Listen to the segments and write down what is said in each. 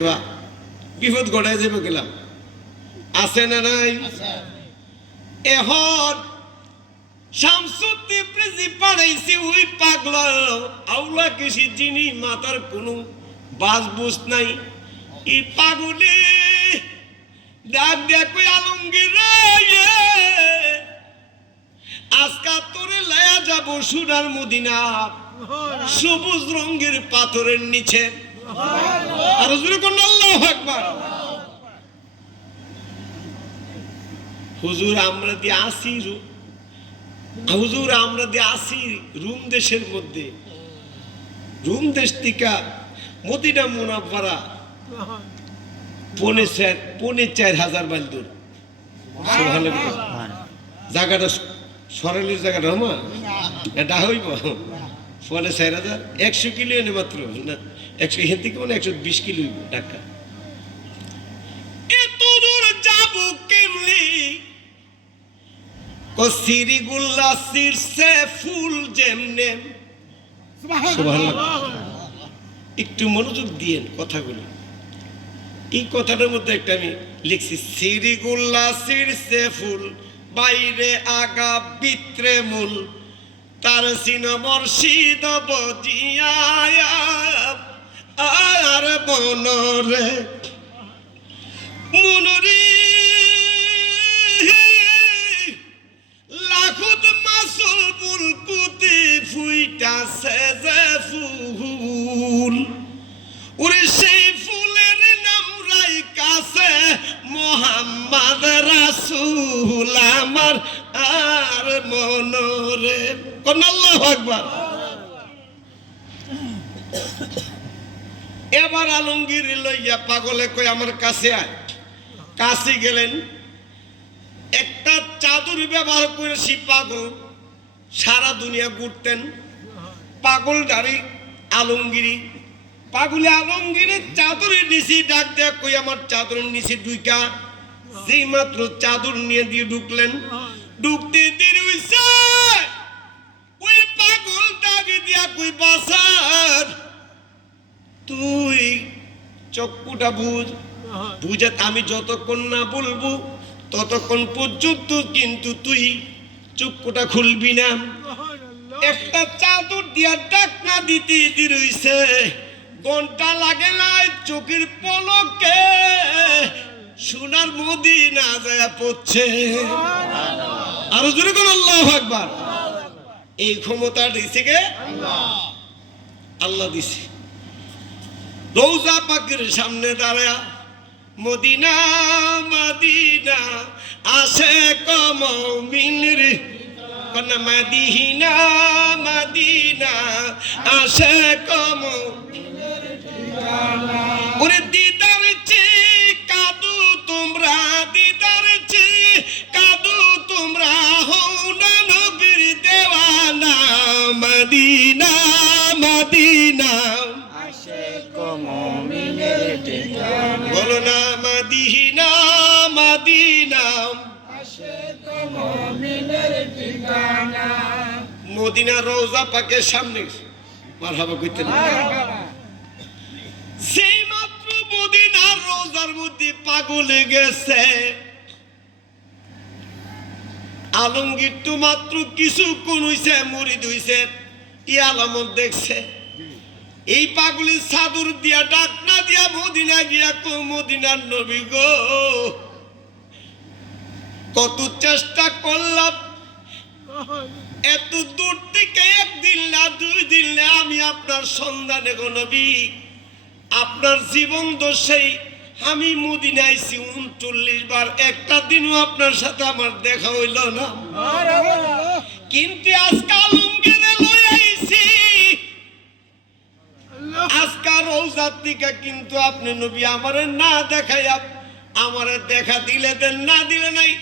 বিপদ ঘটাই যাবে গেলাম আছে না নাই এখন শামসুদ্দিন প্রিজি পাড়াইছি ওই পাগলা আউলা কিসি যিনি মাতার কোনো বাস বুঝ নাই এই পাগলে ডাক দেখো আলমগীর আজকা তোরে লায়া যাব সোনার মদিনা সবুজ রঙের পাথরের নিচে আর জোরে কোন আল্লাহু আকবার হুজুর আমরা দিয়ে আসি হুজুর আমরা দিয়ে আসি রুম দেশের মধ্যে রুম দেশ থেকে মদিনা মুনাফারা পৌনে 4000 মাইল দূর জায়গাটা সরাইলের জায়গাটা মা এটা হইব পৌনে 4000 100 কিলো এনে মাত্র না 100 এখান থেকে মানে 120 কিলো হইব ঢাকা এত দূর যাব কেমনি কসিরি গুল্লা সিরসে ফুল যেমনে সুবহানাল্লাহ একটু মনোযোগ দিয়েন কথাগুলো এই কথাটার মধ্যে একটা আমি লিখছি সিরিগুল্লা সিরসে ফুল বাইরে আগা ভিতরে মূল তার সিন মুর্শিদ বজিয়া আর বনরে মুনরি লাখুত মাসুল ফুল কুতি ফুইতাছে যে ফুল ওরে সেই ফুলের নাম রাইকাছে মোহাম্মদ রাসূল আমার আর মনরে কোন আল্লাহু আকবার এবার আলমগীর লইয়া পাগলে কই আমার কাছে আয় কাছে গেলেন একটা চাদর ব্যবহার করে সে পাগল সারা দুনিয়া ঘুরতেন পাগল দাঁড়ি আলমগীরি পাগলে আলমগীরের চাদরের নিচে ডাক দেয়া কই আমার চাদরের নিচে ঢুকা যেই মাত্র চাদর নিয়ে দিয়ে ঢুকলেন ঢুকতে দেরি হইছে ওই পাগল ডাক দিয়া কই বাসার তুই চক্ষুটা বুঝে আমি যতক্ষণ না বলবো ততক্ষণ পর্যন্ত কিন্তু তুই চক্ষুটা খুলবি না একটা চাদর দিয়া ডাক না দিতে দেরি হইছে ঘন্টা লাগে না চোখের পলকে সোনার মদিনা যায় পড়ছে আর জোরে কোন আল্লাহু আকবার এই ক্ষমতা দিছে কে আল্লাহ দিছে রওজা পাকের সামনে দাঁড়ায়া মদিনা মদিনা আসে কমমিন রে কোন মদিনা মদিনা আসে কমমিন ওরে দিদার চে কাদু তোমরা দিদার চে কাদু তোমরা হও না নবীর দেওয়ানা মদিনা মদিনা আসে কমমিনের ঠিকানা বলো না মদিনা মদিনা আসে কমমিনের ঠিকানা মদিনা রওজা পাকের সামনে মারহাবা কইতেন সেই মাত্র মদিনার রোজার মধ্যে পাগলে গেছে আলমগীর তো মাত্র কিছুক্ষণ হইছে মুরিদ হইছে ই আলামত দেখছে এই পাগলের চাদর দিয়া ডাক না দিয়া মদিনা গিয়া কো মদিনার নবী গো কত চেষ্টা করলাম এত দূর থেকে একদিন না 2 দিন না আমি আপনার সন্ধানে গো নবী আপনার জীবন দোষেই আমি মদিনায় 39 বার একটা দিনও আপনার সাথে আমার দেখা হইল না কিন্তু আজকে আলমগীরে লই আইছি আজকে রওজা থেকে কিন্তু আপনি নবী আমারে না দেখাইয়া আমারে দেখা দিলে দেন না দিলে নাই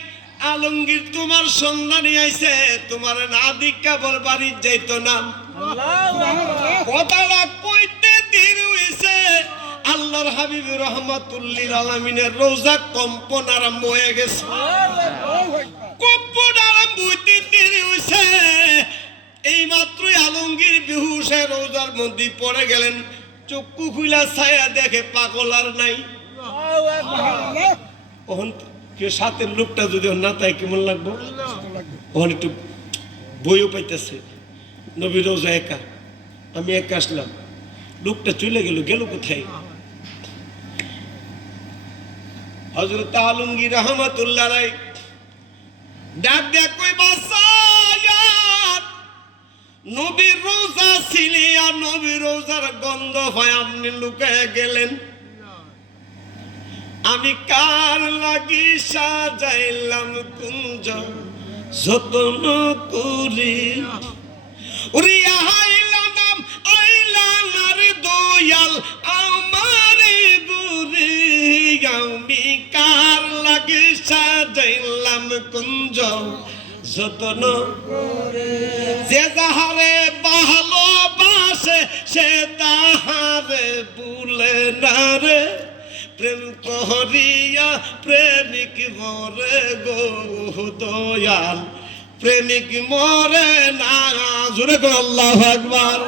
আলমগীর তোমার সন্ধানে আইছে তোমার না দীক্ষা বল বাড়ি যাইতো না কথাটা কইতে দেরি হইছে আল্লাহর হাবিব রহমাতুল্লিল আলামিনের রওজা কম্পন আরম্ভ হয়ে গেছে কম্পন আরম্ভ হইতে দেরি হইছে এই মাত্রই আলমগীর বেহুশ হয়ে রওজার মধ্যে পড়ে গেলেন চক্ষু খুইলা ছায়া দেখে পাগল আর নাই। ওখান কে সাথের লোকটা যদি ওর না তাই কেমন লাগবো? ওখানে একটু বইও পাইতেছে, নবী রোজা একা, আমি একা আসলাম, লোকটা চলে গেল, গেল কোথায়? হযরত আলমগীর রহমাতুল্লাহ আলাইহি ডাক দেয়া কই বাসায়াত নবীর রোজা ছিলে আর নবীর রোজার গন্ধ পায় আপনি লুকায় গেলেন। আমি কার লাগি সাজাইলাম কুঞ্জ যতন করি, উরিয়া হাইলাম আইলানার দয়াল আমারে গুরি, আমি কার লাগি সাজাইলাম কুঞ্জ যতন করে, যে যাহারে ভালোবাসে সে তাহারে ভুলে না রে, প্রেম করিয়া প্রেমিক মরে গো দয়াল, প্রেমিক মরে না। জোরে করে আল্লাহু আকবার।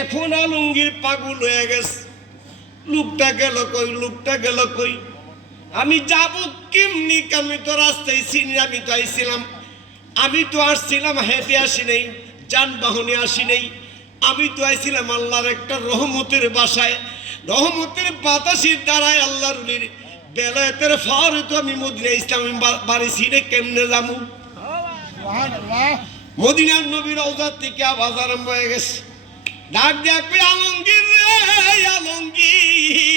এখন আলমগীর পাগল হয়ে গেছে, লোকটা গেল কই, লোকটা গেল কই, আমি যাব কেমনি? আমি তো রাস্তায় চিনি, আমি তো আইছিলাম, আমি তো আসছিলাম হেঁটে আসি নাই, যানবাহনে আসি নাই, আমি তো আইছিলাম আল্লাহর একটা রহমতের বাসায়, রহমতের বাতাসের দ্বারায় আল্লাহর বেলায়েতের ফাওয়ারে তো আমি মদিনা ইসলামী বাড়ি ছিঁড়ে কেমনে যাবো? মদিনার নবীর রওজা থেকে আওয়াজ আরম্ভ হয়ে গেছে, ডাক দেখবে আলমগীর রে আলমগীর,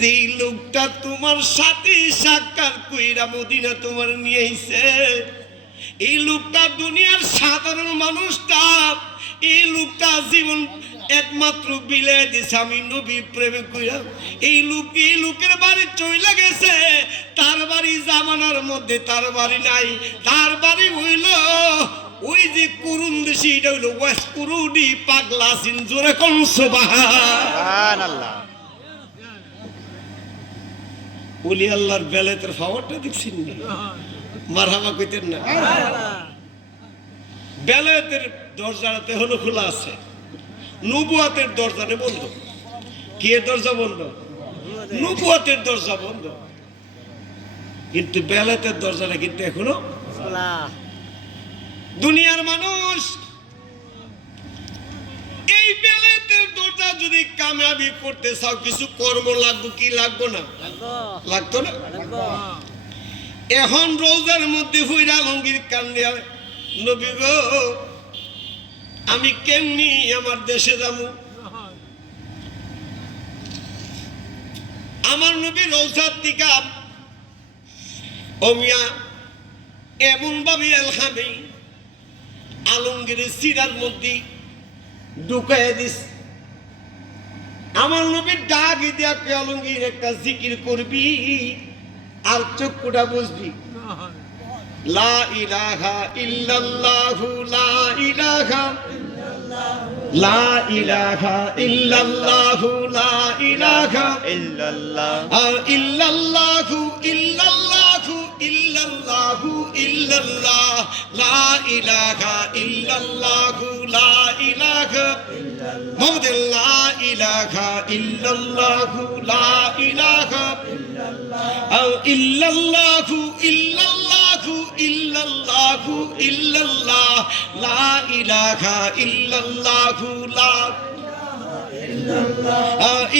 যে লোকটা তোমার সাথে সাক্ষাৎ কইরা মদিনা তোমার নিয়ে আইছে, এই লোকটা দুনিয়ার সাধারণ মানুষটা, এই লোকটা জীবন একমাত্র বিলে দিছে আমি নবী প্রেমে কইরা, এই লোকের বাড়ি চইলা গেছে, তার বাড়ি জামানার মধ্যে তার বাড়ি নাই, তার বাড়ি হইল ওই যে করুন দেশি, এটা হইল ওয়েস্ট কুরুডি পাগলা সিন। জোরে কোন সুবহানাল্লাহ। ওলি আল্লাহর বেলায়েতের পাওয়ারটা দেখছেন না? মারহাবা কইতেন না? বেলায়েতের দরজাতে হলো খোলা আছে, নবুয়াতের দরজাতে বন্ধ। কি দরজা বন্ধ? নবুয়াতের দরজা বন্ধ, কিন্তু বেলায়েতের দরজাটা কিন্তু এখনো খোলা। দুনিয়ার মানুষ এই বেলায়েতের দরজা যদি কামিয়াবি করতে চাও, কিছু কর্ম লাগবে কি লাগবে না? লাগতো না? এখন রোজার মধ্যে হইরা আলমগীর কান্দিয়া, নবী গো আমি কেমনি আমার দেশে যাবো? আমার নবী রওজার দিকে ওমিয়া এমন ভাবে এলহামে আলমগীরের সিরার মধ্যে ঢুকাইয়া দিস। আমার নবীর ডাক দিয়া কে আলমগীর একটা জিকির করবি আর চক্ষুটা বুঝবি, লা ইলাহা ইল্লাল্লাহু লা ইলাহা লা ইলাহা ইল্লাল্লাহু লা ইলাহা ইল্লাল্লাহু ইল্লাল্লাহু ইল্লাল্লাহু ইল্লাল্লাহ লা ইলাহা ইল্লাল্লাহু লা ইলাহা মুহাম্মাদ লা ইলাহা ইল্লাল্লাহু লা ইলাহা ইল্লাল্লাহু ইল্লাল্লাহু ইল্লাল্লাহু ইল্লাল্লাহ লা ইলাহা ইল্লাল্লাহু লা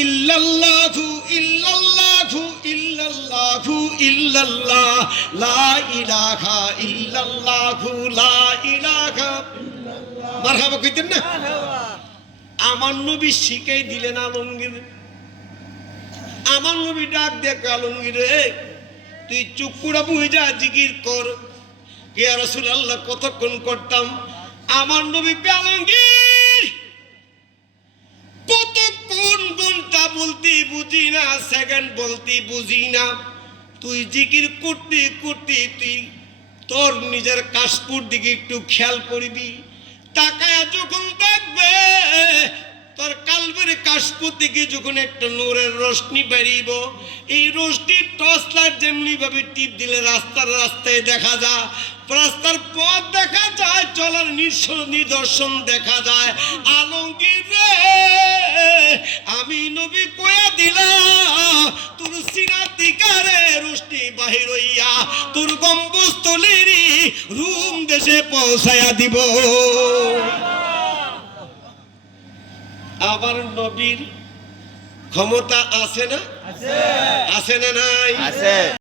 ইল্লাল্লাহু ইল্লাল্লাহু ইল্লাল্লাহু ইল্লাল্লাহ লা ইলাহা ইল্লাল্লাহু লা ইলাহা। মারহাবা কইতেন না? আমার নবী শিখাই দিলেন আলমগীর। আমার নবী ডাক দেখ আলমগীর রে তুই চুকুরা বুঝা জিকির কর। কে রাসূলুল্লাহ কতক্ষণ করতাম? আমার নবী আলমগীর কতক্ষণ ঘন্টা বলতে বুঝি না, সেকেন্ড বলতে বুঝি না, তুই জিকির করতে করতে তুই তোর নিজের কাশপুর দিকে একটু খেয়াল করবি, তাকায় যখন দেখবে তোর কালবের কাশপতিকে যখন একটা নূরের রোশনি বেরিব, এই রোশনির টর্চ লাইট যেমনি ভাবে টিপ দিলে রাস্তায় দেখা যায়, রাস্তার পথ দেখা যায়, চলার নিদর্শন দেখা যায়। আলমগীর রে, আমি নবী কয়া দিলাম তোর সিনা দিকারে রোশনি বাহির হইয়া তোর গম্বুজতলেরই রুম দেশে পৌঁছায়া দিব। আবার নবীর ক্ষমতা আছে না? আছে না নাই? আছে।